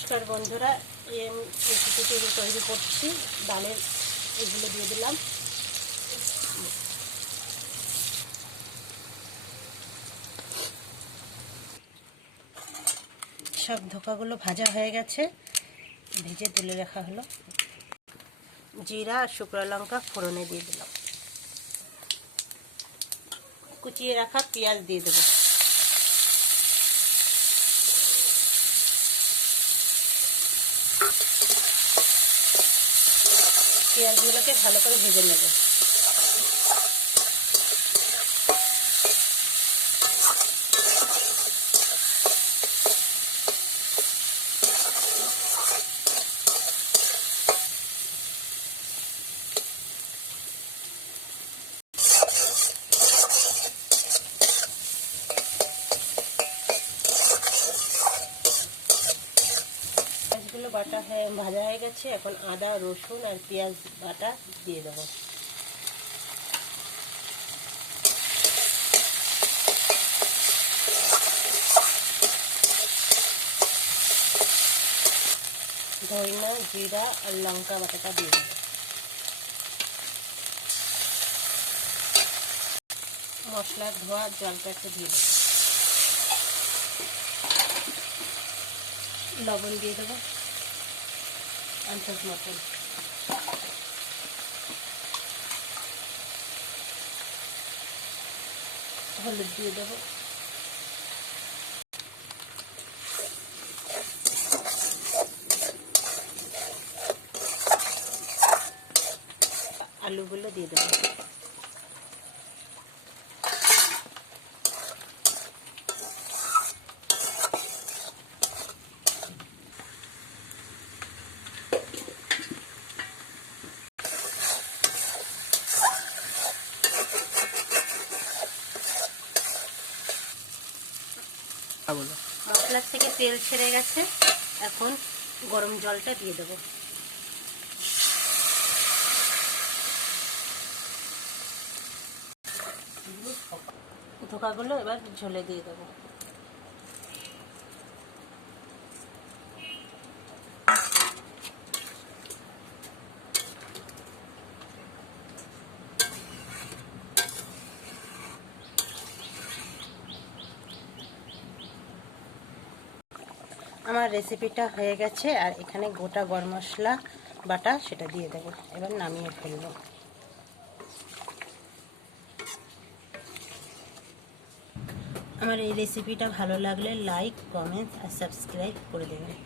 নমস্কার বন্ধুরা, রেসিপিটি তৈরি করছি। ডালের এগুলো দিয়ে দিলাম। সব ধোকাগুলো ভাজা হয়ে গেছে, ভেজে তুলে রাখা হলো। জিরা আর শুকনো লঙ্কা ফোড়নে দিয়ে দিলাম। কুচিয়ে রাখা পেঁয়াজ দিয়ে দেবো। পেঁয়াজগুলোকে ভালো করে ভেজে নেব। বাটা ভাজা হয়ে গেছে। এখন আদা, রসুন আর পেঁয়াজ বাটা দিয়ে দেবো। ধনিয়া, জিরা আর লঙ্কা বাটাটা দিয়ে দেবো। মশলার ধোয়া জলটা একটু দিয়ে দেবো। লবণ দিয়ে দেবো আন্দাজ মতন। হলুদ দিয়ে দেবো। আলুগুলো দিয়ে দেবো। মশলার থেকে তেল ছেড়ে গেছে, এখন গরম জলটা দিয়ে দেবো। ধোকাগুলো এবার ঝোলে দিয়ে দেবো। আমার রেসিপিটা হয়ে গেছে, আর এখানে গোটা গরম মশলা বাটা সেটা দিয়ে দেবো। এবার নামিয়ে ফেলবো। আমার এই রেসিপিটা ভালো লাগলে লাইক, কমেন্ট আর সাবস্ক্রাইব করে দেবেন।